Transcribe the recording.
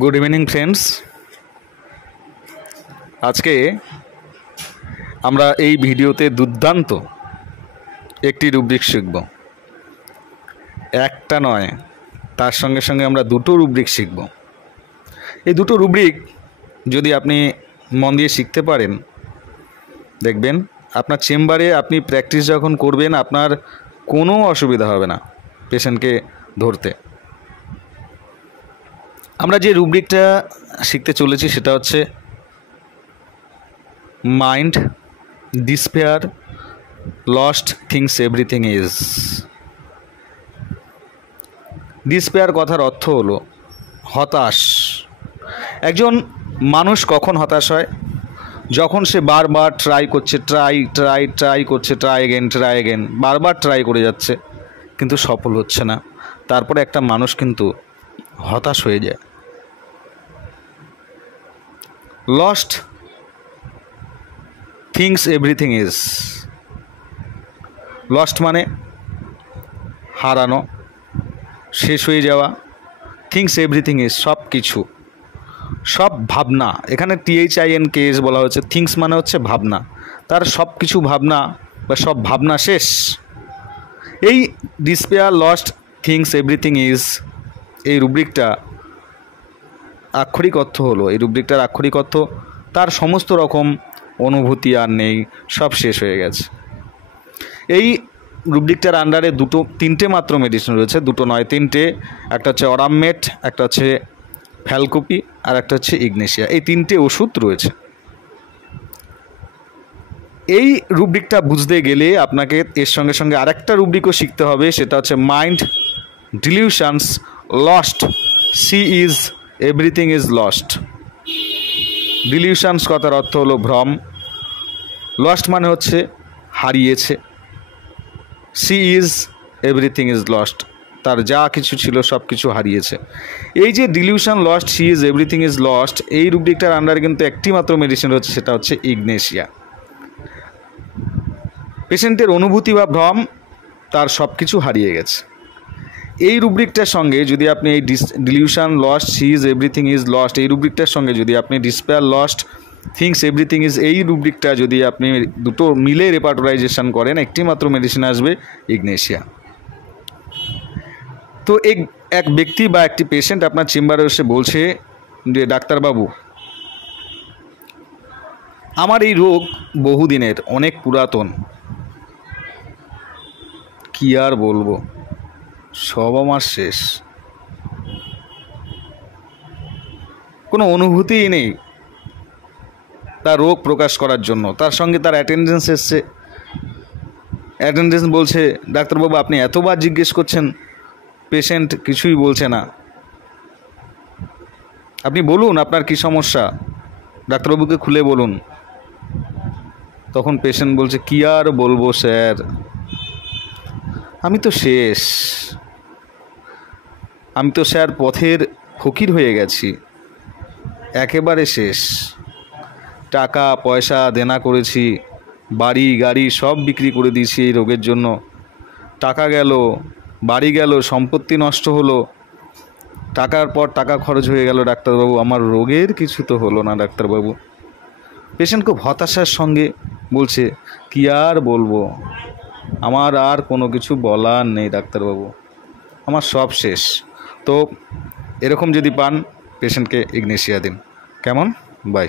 Good evening friends. আজকে আমরা এই ভিডিওতে দুর্দান্ত একটি রুব্রিক শিখব। একটা নয়, তার সঙ্গে সঙ্গে আমরা দুটো রুব্রিক শিখব। এই দুটো রুব্রিক যদি আপনি মন দিয়ে শিখতে পারেন, দেখবেন আপনার চেম্বারে আপনি প্র্যাকটিস যখন করবেন আপনার কোনো অসুবিধা হবে না পেশেন্টকে ধরতে। আমরা যে রুব্রিকটা শিখতে চলেছি সেটা হচ্ছে mind, despair, lost things everything is. Despair কথার অর্থ হলো হতাশ। একজন মানুষ কখন হতাশ হয়? যখন সে বারবার ট্রাই করছে, ট্রাই করছে, ট্রাই এগেন, বারবার ট্রাই করে যাচ্ছে কিন্তু সফল হচ্ছে না। তারপরে একটা মানুষ কিন্তু হতাশ হয়ে যায়। Lost things everything is. Lost মানে হারানো, শেষ হয়ে যাওয়া। থিংস এভরিথিং ইজ সব কিছু, সব ভাবনা। এখানে THINKS বলা হচ্ছে। থিংস মানে হচ্ছে ভাবনা, তার সব কিছু ভাবনা বা সব ভাবনা শেষ। এই despair, lost things everything is এই রুব্রিকটা আক্ষরিক অর্থ হলো, এই রুব্রিকটার আক্ষরিক অর্থ তার সমস্ত রকম অনুভূতি আর নেই, সব শেষ হয়ে গেছে। এই রুব্রিকটার আন্ডারে তিনটে মাত্র মেডিসিন রয়েছে, দুটো নয় তিনটে। একটা হচ্ছে অরামমেট, একটা হচ্ছে ফ্যালকোপি, আর একটা হচ্ছে ইগনেশিয়া। এই তিনটে ওষুধ রয়েছে। এই রুব্রিকটা বুঝতে গেলে আপনাকে এর সঙ্গে সঙ্গে আরেকটা রুব্রিকও শিখতে হবে, সেটা হচ্ছে mind, delusions, lost, C is everything is lost. Delusions কথার অর্থ হলো ভ্রম, লস্ট মানে হচ্ছে হারিয়েছে, she is everything is lost তার যা কিছু ছিল সব কিছু হারিয়েছে। এই যে delusion, lost, C is everything is lost, এই রুব্রিকটার আন্ডারে কিন্তু একটি মাত্র মেডিসিন রয়েছে, সেটা হচ্ছে ইগনেশিয়া। পেশেন্টের অনুভূতি বা ভ্রম, তার সব কিছু হারিয়ে গেছে। এই রুব্রিকটার সঙ্গে যদি আপনি এই delusion, lost, C is everything is lost এই রুব্রিকটার সঙ্গে যদি আপনি despair, lost things everything is এই রুব্রিকটা যদি আপনি দুটো মিলে রেপার্টোরাইজেশন করেন, একটি মাত্র মেডিসিন আসবে ইগনেশিয়া। তো এক ব্যক্তি বা একটি পেশেন্ট আপনার চেম্বারে এসে বলছে যে ডাক্তারবাবু, আমার এই রোগ বহুদিনের, অনেক পুরাতন, কি আর বলবো, সব আমার শেষ, কোনো অনুভূতিই নেই তার রোগ প্রকাশ করার জন্য। তার সঙ্গে তার অ্যাটেন্ডেন্স এসছে, অ্যাটেন্ডেন্স বলছে ডাক্তারবাবু আপনি এতবার জিজ্ঞেস করছেন, পেশেন্ট কিছুই বলছে না, আপনি বলুন আপনার কি সমস্যা, ডাক্তারবাবুকে খুলে বলুন। তখন পেশেন্ট বলছে কি আর বলবো স্যার, আমি তো শেষ, আমি তো স্যার পথের ফকির হয়ে গেছি, একেবারে শেষ। টাকা পয়সা দেনা করেছি, বাড়ি গাড়ি সব বিক্রি করে দিয়েছি এই রোগের জন্য। টাকা গেল, বাড়ি গেল, সম্পত্তি নষ্ট হলো, টাকার পর টাকা খরচ হয়ে গেল ডাক্তারবাবু, আমার রোগের কিছু তো হলো না ডাক্তারবাবু। পেশেন্ট খুব হতাশার সঙ্গে বলছে কি আর বলবো, আমার আর কোনো কিছু বলার নেই ডাক্তারবাবু, আমার সব শেষ। তো এরকম যদি পান পেশেন্টকে ইগনেশিয়া দিন। কেমন? বাই।